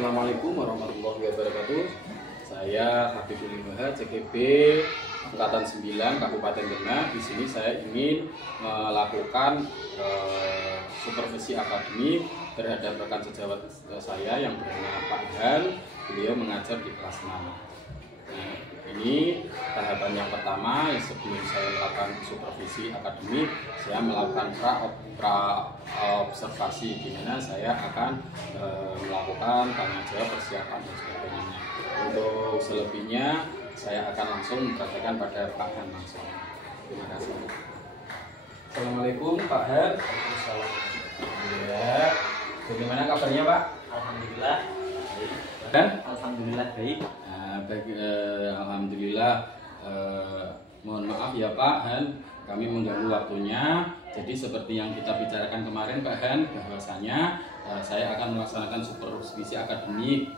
Assalamualaikum warahmatullahi wabarakatuh. Saya Habibul Wahab, CGB Angkatan 9 Kabupaten Demak. Di sini saya ingin melakukan supervisi akademik terhadap rekan sejawat saya yang bernama Pak Han. Beliau mengajar di kelas 6. Nah, ini tahapan yang pertama. Sebelum saya melakukan supervisi akademik, saya melakukan observasi di mana saya akan melakukan tanya jawab, persiapan dan sebagainya. Untuk selebihnya saya akan langsung mempraktekkan pada Pak Han langsung. Terima kasih. Assalamualaikum Pak Han. Waalaikumsalam. Ya, bagaimana kabarnya Pak? Alhamdulillah baik. Dan Alhamdulillah baik. Alhamdulillah. Mohon maaf ya Pak Han, kami mengganggu waktunya. Jadi seperti yang kita bicarakan kemarin Pak Han, bahwasanya saya akan melaksanakan supervisi akademik.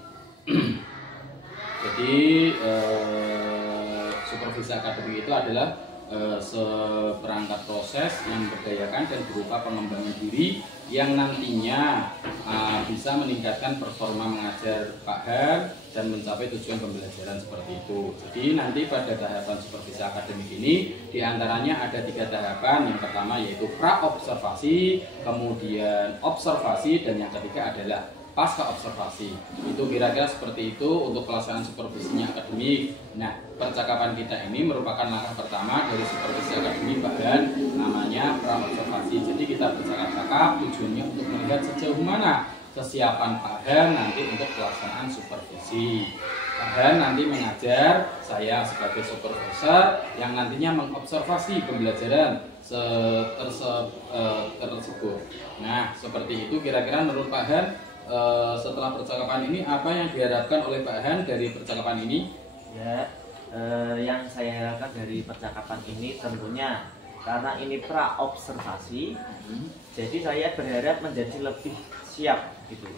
Jadi supervisi akademik itu adalah seperangkat proses yang memberdayakan dan berupa pengembangan diri yang nantinya bisa meningkatkan performa mengajar Pak Han dan mencapai tujuan pembelajaran seperti itu. Jadi nanti pada tahapan supervisi akademik ini diantaranya ada 3 tahapan. Yang pertama yaitu pra-observasi, kemudian observasi, dan yang ketiga adalah pasca observasi. Itu kira-kira seperti itu untuk pelaksanaan supervisinya akademik. Nah, percakapan kita ini merupakan langkah pertama dari supervisi akademik Pak Han, namanya pra-observasi. Jadi kita bercakap-cakap, tujuannya untuk melihat sejauh mana kesiapan Pak Han nanti untuk pelaksanaan supervisi. Pak Han nanti mengajar, saya sebagai supervisor yang nantinya mengobservasi pembelajaran tersebut. Nah, seperti itu kira-kira menurut Pak Han. Setelah percakapan ini, apa yang diharapkan oleh Pak Han dari percakapan ini? Ya, yang saya harapkan dari percakapan ini tentunya karena ini pra observasi, jadi saya berharap menjadi lebih siap gitu,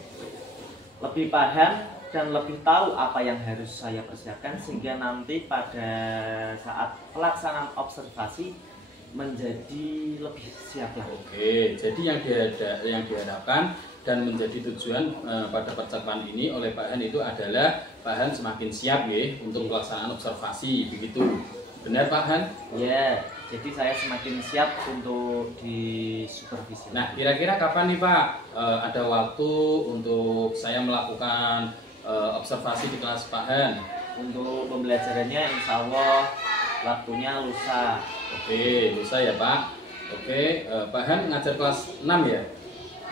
lebih paham dan lebih tahu apa yang harus saya persiapkan sehingga nanti pada saat pelaksanaan observasi menjadi lebih siap lah. Oke, jadi yang diharapkan dan menjadi tujuan pada percakapan ini oleh Pak Han itu adalah Pak Han semakin siap ya untuk pelaksanaan observasi, begitu. Benar Pak Han? Ya, jadi saya semakin siap untuk disupervisi. Nah, kira-kira kapan nih Pak ada waktu untuk saya melakukan observasi di kelas Pak Han? Untuk pembelajarannya insya Allah waktunya lusa. Oke, lusa ya Pak. Oke, Pak Han ngajar kelas 6 ya?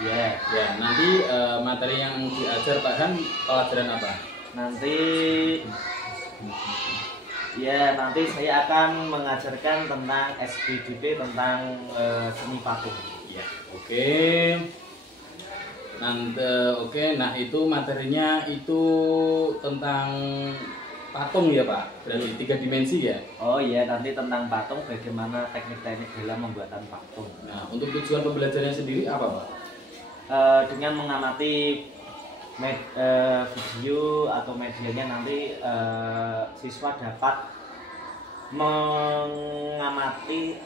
Ya, Ya, nanti materi yang diajar Pak Han pelajaran apa? nanti saya akan mengajarkan tentang SBDP, tentang seni patung. Ya, oke. Nah itu materinya itu tentang patung ya Pak, berarti 3 dimensi ya? Oh iya, nanti tentang patung, bagaimana teknik-teknik dalam pembuatan patung. Nah, untuk tujuan pembelajarannya sendiri apa Pak? Dengan mengamati video atau medianya nanti siswa dapat mengamati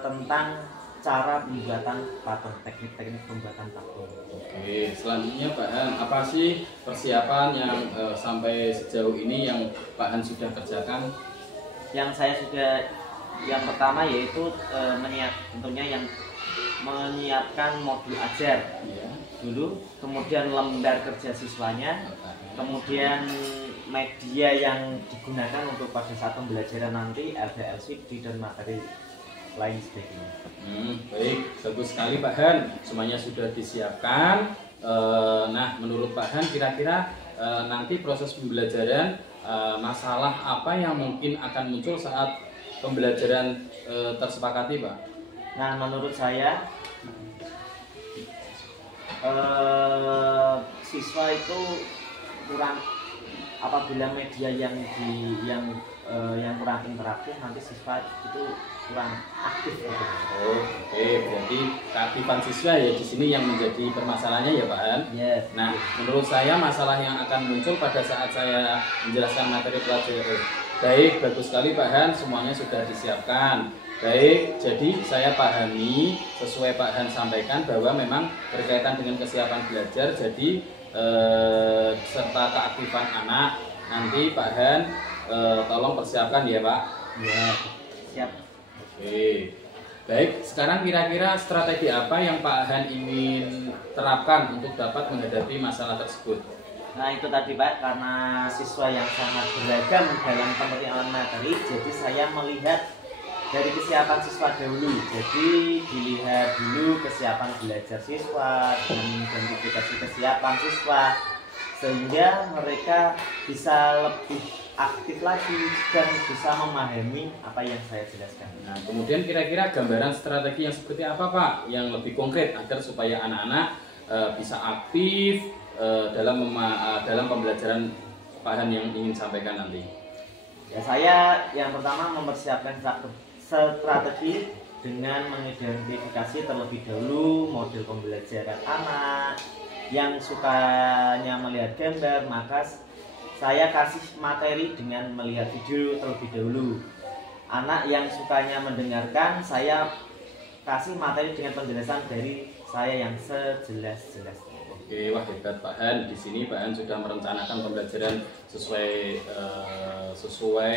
tentang cara pembuatan patung, teknik-teknik pembuatan patung. Oke, selanjutnya Pak Han, apa sih persiapan yang sampai sejauh ini yang Pak Han sudah kerjakan? Yang saya sudah, yang pertama yaitu tentunya yang menyiapkan modul ajar Ya. dulu, kemudian lembar kerja siswanya, kemudian media yang digunakan untuk pada saat pembelajaran nanti ada LCD dan materi lain sebagainya. Baik, bagus sekali Pak Han, semuanya sudah disiapkan. Nah, menurut Pak Han kira-kira nanti proses pembelajaran masalah apa yang mungkin akan muncul saat pembelajaran tersepakati Pak? Nah, menurut saya siswa itu kurang, apabila media yang kurang interaktif, nanti siswa itu kurang aktif gitu. Oh, oke, berarti keaktifan siswa ya di sini yang menjadi permasalahannya ya Pak Han. Yes. Nah, menurut saya masalah yang akan muncul pada saat saya menjelaskan materi pelajaran. Baik, bagus sekali Pak Han, semuanya sudah disiapkan. Baik, jadi saya pahami sesuai Pak Han sampaikan bahwa memang berkaitan dengan kesiapan belajar, jadi serta keaktifan anak, nanti Pak Han tolong persiapkan ya Pak. Ya, siap. Oke, baik. Sekarang kira-kira strategi apa yang Pak Han ingin terapkan untuk dapat menghadapi masalah tersebut? Nah itu tadi Pak, karena siswa yang sangat beragam dalam penerimaan materi, jadi saya melihat dari kesiapan siswa dahulu. Jadi dilihat dulu kesiapan belajar siswa dan mengidentifikasi kesiapan siswa sehingga mereka bisa lebih aktif lagi dan bisa memahami apa yang saya jelaskan. Nah, kemudian kira-kira gambaran strategi yang seperti apa Pak yang lebih konkret agar supaya anak-anak bisa aktif dalam pembelajaran Pak Han yang ingin sampaikan nanti? Ya, saya yang pertama mempersiapkan strategi dengan mengidentifikasi terlebih dahulu model pembelajaran anak yang sukanya melihat gambar, maka saya kasih materi dengan melihat video terlebih dahulu. Anak yang sukanya mendengarkan, saya kasih materi dengan penjelasan dari saya yang sejelas-jelasnya. Oke, wah hebat Pak Han. Di sini Pak Han sudah merencanakan pembelajaran sesuai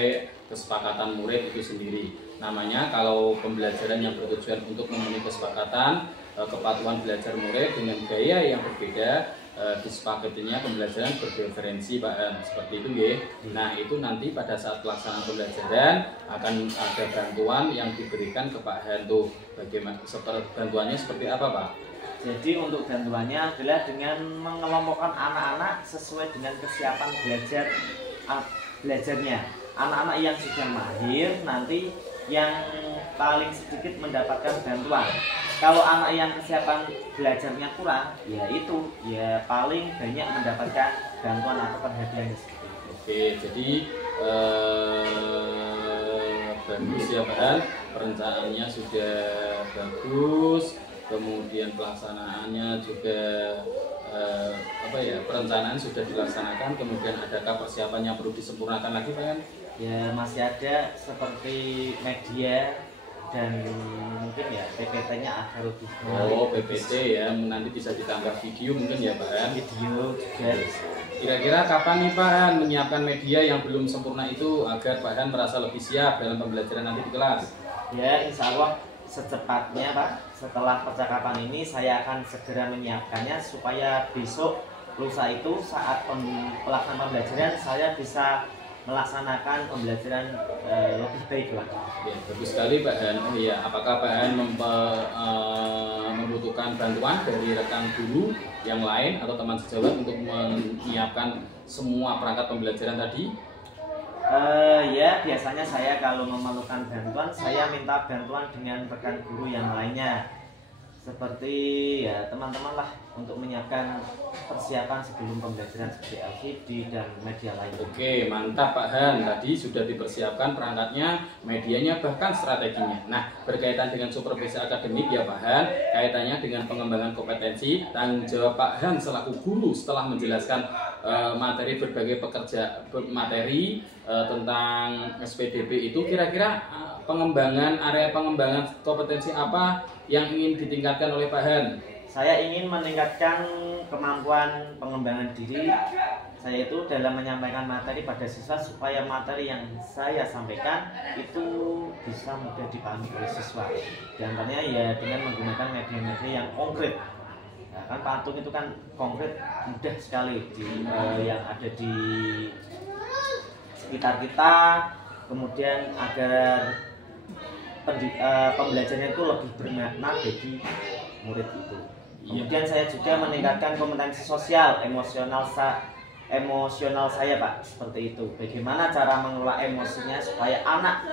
kesepakatan murid itu sendiri. Namanya kalau pembelajaran yang bertujuan untuk memenuhi kesepakatan kepatuhan belajar murid dengan gaya yang berbeda, disepakatinya pembelajaran berreferensi Pak Han. Seperti itu ya. Nah, itu nanti pada saat pelaksanaan pembelajaran akan ada bantuan yang diberikan ke Pak Han tuh. Bagaimana bantuannya seperti apa Pak? Jadi untuk bantuannya adalah dengan mengelompokkan anak-anak sesuai dengan kesiapan belajarnya. Anak-anak yang sudah mahir nanti yang paling sedikit mendapatkan bantuan. Kalau anak yang kesiapan belajarnya kurang, ya itu ya paling banyak mendapatkan bantuan atau perhatian. Oke, jadi bagus ya Pak Han, perencanaannya sudah bagus. Kemudian pelaksanaannya juga perencanaan sudah dilaksanakan. Kemudian adakah persiapan yang perlu disempurnakan lagi Pak Han? Ya masih ada seperti media dan mungkin ya PPT-nya agar lebih PPT ya, nanti bisa ditambah video mungkin ya Pak Han? Video juga. Kira-kira kapan nih Pak Han menyiapkan media yang belum sempurna itu agar Pak Han merasa lebih siap dalam pembelajaran nanti di kelas? Ya insya Allah secepatnya Pak. Setelah percakapan ini saya akan segera menyiapkannya supaya besok lusa itu saat pelaksanaan pembelajaran saya bisa melaksanakan pembelajaran lebih baik lagi. Ya, bagus sekali Pak Han. Oh iya, apakah Pak Han membutuhkan bantuan dari rekan guru yang lain atau teman sejawat untuk menyiapkan semua perangkat pembelajaran tadi? Ya biasanya saya kalau memerlukan bantuan saya minta bantuan dengan rekan guru yang lainnya seperti ya teman-teman lah untuk menyiapkan persiapan sebelum pembelajaran seperti LCD dan media lain. Oke, mantap Pak Han. Tadi sudah dipersiapkan perangkatnya, medianya, bahkan strateginya. Nah, berkaitan dengan supervisi akademik ya Pak Han, kaitannya dengan pengembangan kompetensi, tanggung jawab Pak Han selaku guru setelah menjelaskan materi berbagai materi tentang SPDB itu kira-kira area pengembangan kompetensi apa yang ingin ditingkatkan oleh Pak Han? Saya ingin meningkatkan kemampuan pengembangan diri saya itu dalam menyampaikan materi pada siswa supaya materi yang saya sampaikan itu bisa mudah dipahami oleh siswa. Di antaranya ya dengan menggunakan media-media yang konkret. Nah, kan patung itu kan konkret mudah sekali yang ada di sekitar kita, kemudian agar pembelajarannya itu lebih bermakna bagi murid itu. Kemudian saya juga meningkatkan kompetensi sosial, emosional saya Pak, seperti itu. Bagaimana cara mengelola emosinya supaya anak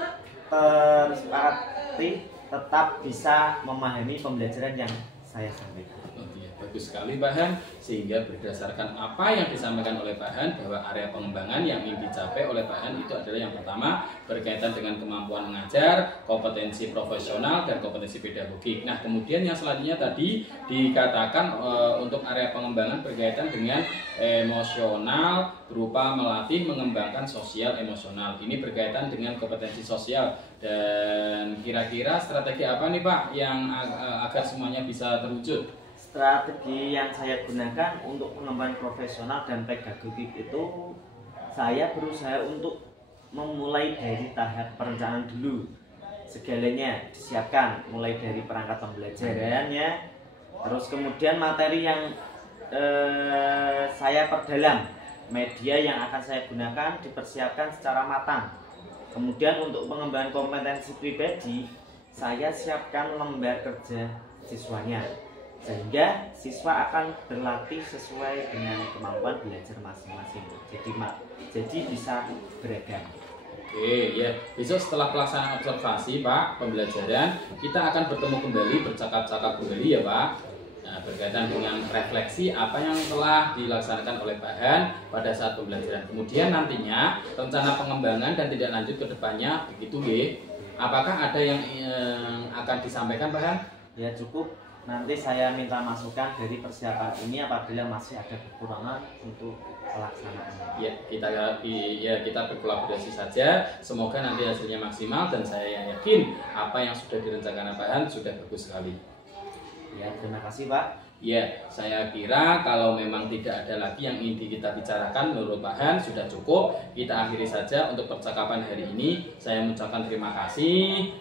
tetap bisa memahami pembelajaran yang saya sampaikan. bagus sekali Pak Han, sehingga berdasarkan apa yang disampaikan oleh Pak Han bahwa area pengembangan yang ingin dicapai oleh Pak Han itu adalah yang pertama berkaitan dengan kemampuan mengajar, kompetensi profesional dan kompetensi pedagogik. Nah, kemudian yang selanjutnya tadi dikatakan untuk area pengembangan berkaitan dengan emosional berupa melatih mengembangkan sosial emosional. Ini berkaitan dengan kompetensi sosial. Dan kira-kira strategi apa nih Pak yang agar semuanya bisa terwujud? Strategi yang saya gunakan untuk pengembangan profesional dan pedagogik itu, saya berusaha untuk memulai dari tahap perencanaan dulu. Segalanya disiapkan, mulai dari perangkat pembelajarannya, terus kemudian materi yang saya perdalam, media yang akan saya gunakan dipersiapkan secara matang. Kemudian untuk pengembangan kompetensi pribadi, saya siapkan lembar kerja siswanya, sehingga siswa akan berlatih sesuai dengan kemampuan belajar masing-masing. Jadi bisa beragam. Oke, ya. Besok setelah pelaksanaan observasi Pak, pembelajaran, kita akan bertemu kembali, bercakap-cakap kembali ya Pak. Nah, berkaitan dengan refleksi apa yang telah dilaksanakan oleh Pak Han pada saat pembelajaran. Kemudian nantinya rencana pengembangan dan tidak lanjut ke depannya, begitu nggih. Apakah ada yang akan disampaikan Pak Han? Ya cukup, nanti saya minta masukan dari persiapan ini apabila masih ada kekurangan untuk pelaksanaan. Ya, kita berkolaborasi saja. Semoga nanti hasilnya maksimal dan saya yakin apa yang sudah direncanakan Pak Han sudah bagus sekali. Ya, terima kasih Pak. Ya, saya kira kalau memang tidak ada lagi yang ingin kita bicarakan menurut Pak Han sudah cukup. Kita akhiri saja untuk percakapan hari ini. Saya mengucapkan terima kasih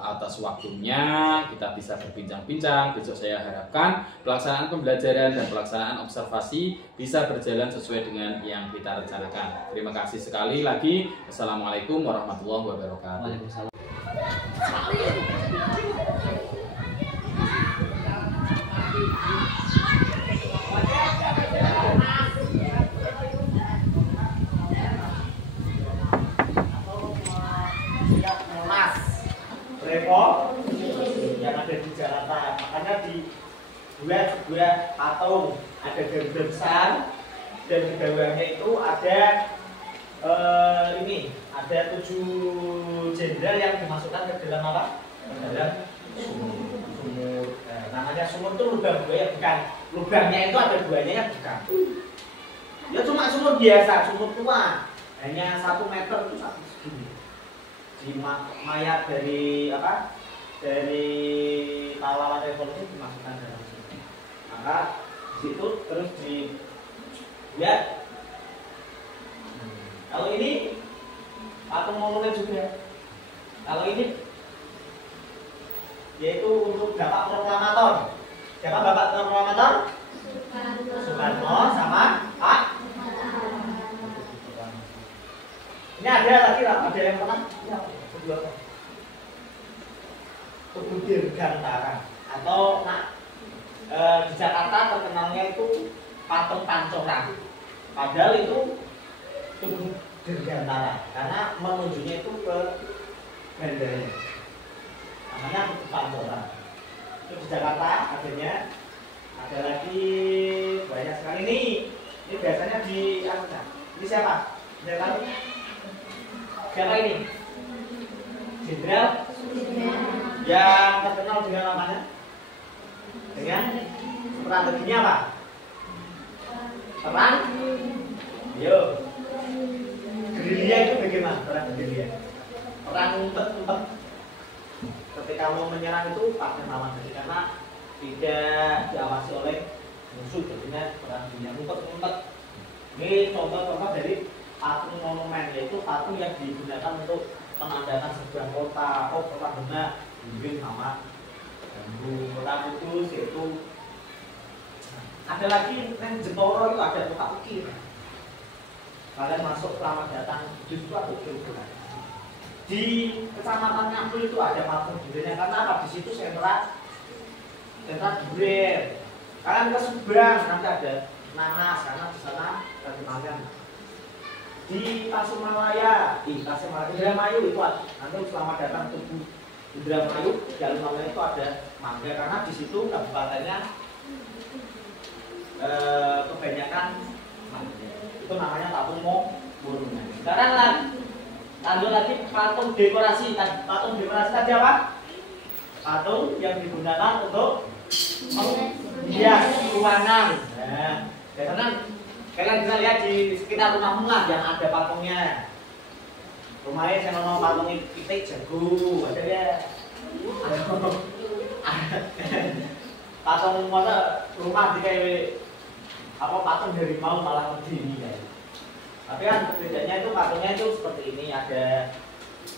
atas waktunya. Kita bisa berbincang-bincang. Besok saya harapkan pelaksanaan pembelajaran dan pelaksanaan observasi bisa berjalan sesuai dengan yang kita rencanakan. Terima kasih sekali lagi. Assalamualaikum warahmatullahi wabarakatuh. Waalaikumsalam. Repot yang ada di Jakarta, makanya dibuat sebuah patung, ada Garuda besar dan di bawahnya itu ada ini ada 7 jenderal yang dimasukkan ke dalam apa? Ke dalam sumur. Namanya sumur itu lubang buaya, bukan lubangnya itu ada buayanya ya bukan. Ya cuma sumur biasa, sumur tua, hanya 1 meter itu satu segini. Di mayat dari apa? Dari pahlawan revolusi dimasukkan dalam sini. Maka di situ terus dilihat. Kalau ini patung monumen juga. Kalau ini yaitu untuk Bapak Proklamator. Siapa Bapak Proklamator? Soekarno sama Pak. Ini ada lagi lah, ada yang pernah Tugu Dirgantara atau di Jakarta terkenalnya itu patung Pancoran. Padahal itu Tugu Dirgantara karena menunjuknya itu ke bandaranya. Namanya Tugu Pancoran. Itu di Jakarta adanya. Ada lagi banyak sekali ini biasanya di ini siapa? Siapa ini? Jenderal yang terkenal dengan namanya? Dengan strateginya apa? Perang? Yo. Gerilya itu bagaimana? Perang gerilya. Perang umpet-umpet. Ketika mau menyerang itu pakai nama dari karena tidak diawasi oleh musuh, jadinya perang gerilya umpet-umpet. Ini contoh-contoh dari patung monumen, yaitu patung yang digunakan untuk menandakan sebuah kota, kota benak, mungkin sama Bandung, kota Kudus, yaitu ada lagi yang Jeporo itu ada kota ukir. Kalian masuk selamat datang Kudus itu ada ukir. Di Kecamatan Ngabul itu ada patung duriannya karena apa? Di situ sentra durian. Kalian ke Subang nanti ada nanas karena di sana terkenalkan. Di Tasikmalaya, Indramayu itu ada. Nanti selamat datang Tugu Indramayu, Jalan Malaya itu ada mangga karena di situ kabupatennya kebanyakan itu namanya patung monumen. Sekarang lanjut lagi patung dekorasi. Patung dekorasi tadi apa? Patung yang digunakan untuk menghias ruangan. Nah, biasanya kalian bisa lihat di sekitar rumahmu lah yang ada patungnya. Rumahnya saya mau patung pitik jago, ada ya. Patung mana rumah di kayak apa patung harimau malah berdiri ya. Tapi kan bedanya itu patungnya itu seperti ini, ada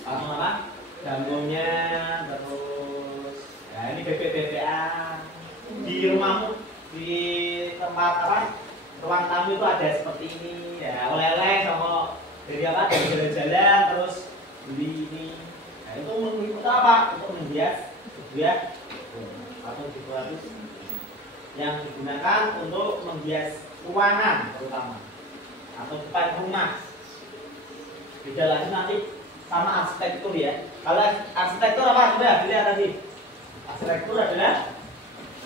patung apa? Gambungnya, terus ya ini bebek-bebekan. Di rumahmu di tempat apa? Ruang tamu itu ada seperti ini ya, oleh-oleh sama dari apa? Dari jalan-jalan terus beli ini. Nah, itu untuk apa? Untuk menghias sebuah patung dekoratif yang digunakan untuk menghias ruangan terutama atau depan rumah. Beda lagi nanti sama arsitektur ya. Kalau arsitektur apa? Sudah dilihat tadi. Arsitektur adalah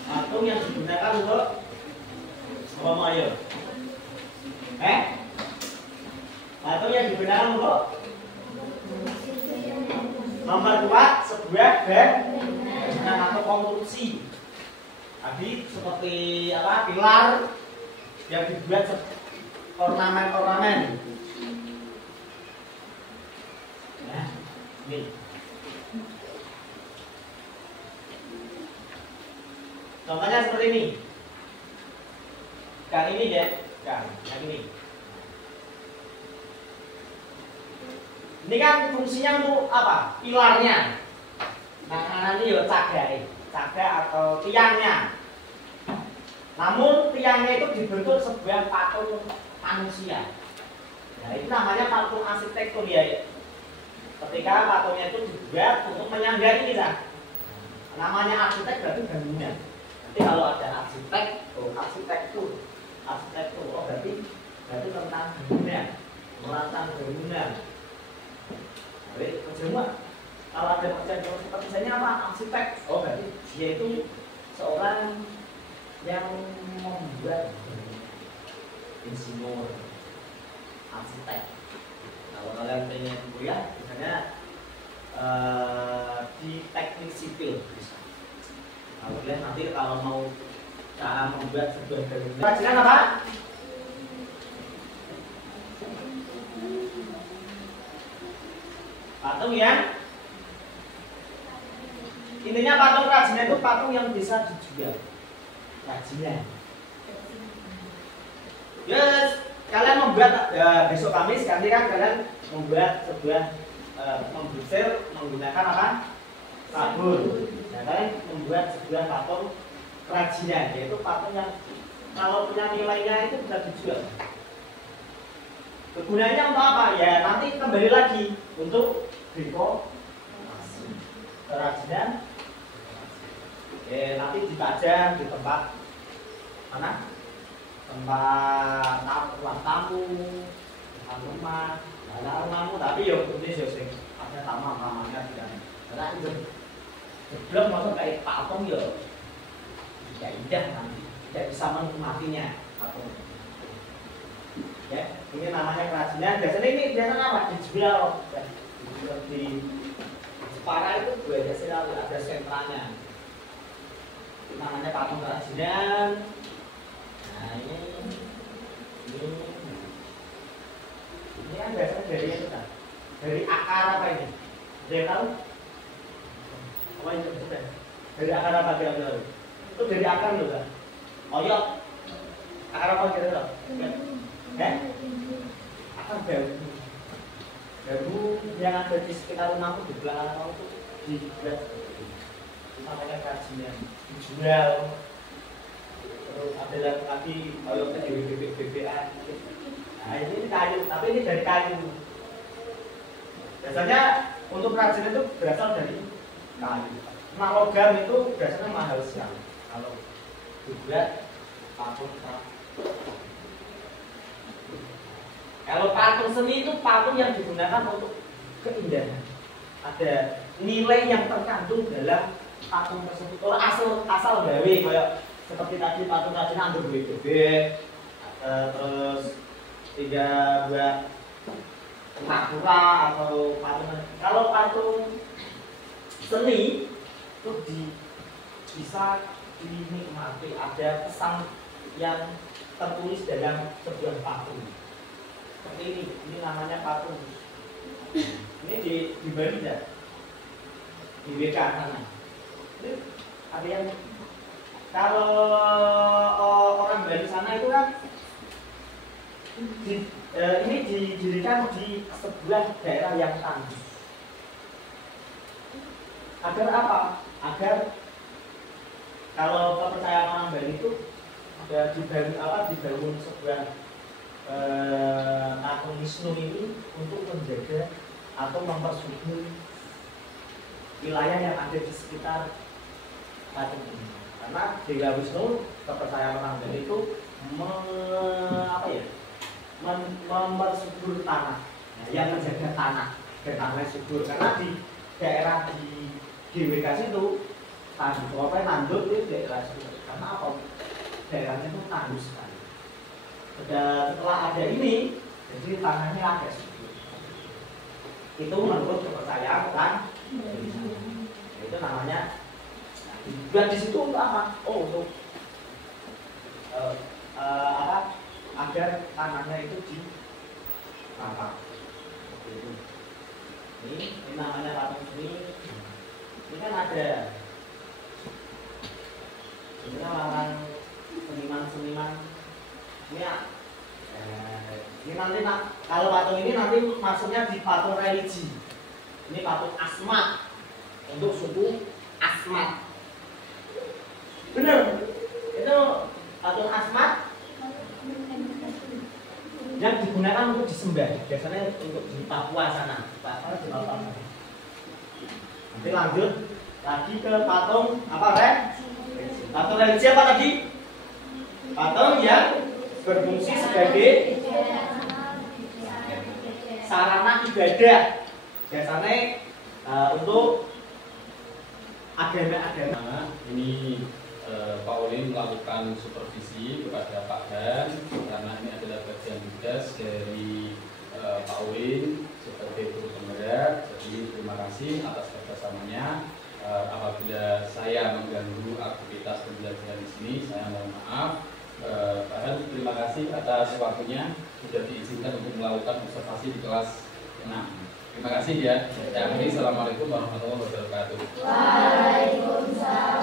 patung yang digunakan untuk ngomong ayo. Patung yang digunakan untuk memperkuat sebuah bangunan atau konstruksi. Tadi seperti apa? Pilar yang dibuat ornamen-ornamen. Nah, ini. Contohnya seperti ini. Gang ini ya, gang ini. Ini kan fungsinya untuk apa? Pilarnya. Nah, kanan ini ya caga atau tiangnya. Namun tiangnya itu dibentuk sebuah patung manusia. Nah, itu namanya patung arsitektur ya. Ketika patungnya itu dibuat untuk menyangga ini kan. Namanya arsitek berarti bangunan. Nanti kalau ada arsitektur, oh berarti tentang bangunan, merancang bangunan. Jadi semua kalau ada pekerjaannya apa? Arsitek. Oh berarti dia itu seorang yang membuat insinyur, arsitek. Kalau kalian pengen kuliah, misalnya di teknik sipil bisa. Kalau kalian nanti kalau mau cara membuat sebuah bangunan, kerajinan apa? Patung yang intinya patung kerajinan itu patung yang bisa dijual. Kerajinan. Yes, kalian membuat besok Kamis nanti kan kalian membuat sebuah membusir menggunakan apa? Sabun. Nah, kalian membuat sebuah patung kerajinan, yaitu patung yang kalau punya nilainya itu bisa dijual. Kegunaannya untuk apa? Ya nanti kembali lagi untuk dekorasi kerajinan. Nanti dipajang di tempat mana? Tempat ruang tamu, tempat rumah, rumahmu. Tapi ya ini sih ada taman-tamannya tidak. Karena itu belum masuk kayak patung ya tidak indah nanti, tidak bisa menikmatinya patung. Ya, ini namanya kerajinan. Biasanya ini apa? Dijual. Di Jepara itu banyak sekali ada sentranya. Itu namanya patung kerajinan. Nah ini kan biasanya dari itu kan, dari akar apa ini? Ada yang tahu? Apa yang disebutnya? Dari akar apa kira-kira? Itu dari akar loh kan? Oyot. Akar apa kira-kira? Akar bambu yang ada di sekitar rumahku di belakang rumahku itu dibuat namanya kerajinan, dijual. Terus ada lagi oyotnya dari bebek-bebekan. Nah ini kayu, tapi ini dari kayu. Biasanya untuk kerajinan itu berasal dari kayu. Nah logam itu biasanya mahal sekali kalau dibuat patung. Kalau patung seni itu patung yang digunakan untuk keindahan. Ada nilai yang terkandung dalam patung tersebut. Kalau asal gawe kayak seperti tadi patung tadi ambil bebek, terus 3 buah kura-kura atau patung. Kalau patung seni itu bisa dinikmati, ada pesan yang tertulis dalam sebuah patung. Seperti ini namanya patung. Ini di Bali ya, di WK sana. Ini ada yang kalau orang Bali sana itu kan ini didirikan di sebuah daerah yang tandus. Agar apa? Agar kalau kepercayaan orang Bali itu dibangun sebuah patung Wisnu ini untuk menjaga atau mempersubur wilayah yang ada di sekitar patung ini. Karena Dewa Wisnu kepercayaan orang Bali itu mempersubur tanah, yang menjaga tanah dan tanah subur. Karena di daerah di GWK situ tanduk itu daerah subur. Karena apa? Daerahnya itu tandus sekali. Setelah ada ini, jadi tanahnya agak subur. Itu menurut kepercayaan orang. Itu namanya. Dan di situ untuk apa? Oh, untuk agar tanahnya itu ditata. Ini namanya patung seni. Ini kan ada. Ini orang seniman-seniman. Ini nanti kalau patung ini nanti maksudnya di patung religi. Ini patung Asmat untuk suku Asmat. Bener, itu patung Asmat yang digunakan untuk disembah. Biasanya untuk di Papua sana. Nanti lanjut lagi ke patung apa, Ren? Patung religi apa tadi? Patung yang berfungsi sebagai sarana ibadah. Biasanya untuk agama-agama. Ini Pak Olin melakukan supervisi kepada Pak Dan karena ini adalah bagian tugas dari Pak Olin sebagai guru penggerak. Jadi terima kasih atas kerjasamanya. Apabila saya mengganggu aktivitas pembelajaran di sini, saya mohon maaf. Pak Dan, terima kasih atas waktunya sudah diizinkan untuk melakukan observasi di kelas 6. Terima kasih ya. Assalamualaikum warahmatullahi wabarakatuh. Waalaikumsalam.